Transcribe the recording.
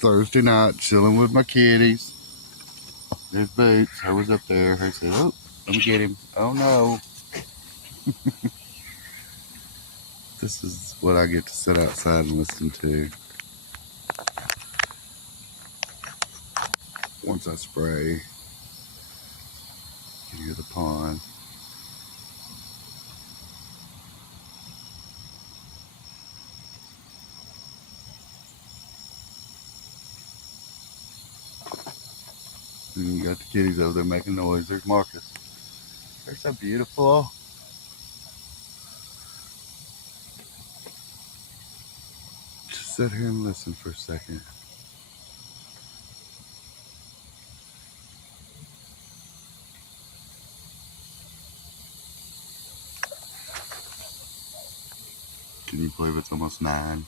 Thursday night, chilling with my kitties. There's Boots. Her was up there. Her said, "Oh, let me get him." Oh no. This is what I get to sit outside and listen to once I spray. You hear the pond. And you got the kitties over there making noise. There's Marcus. They're so beautiful. Just sit here and listen for a second. Can you believe it's almost 9?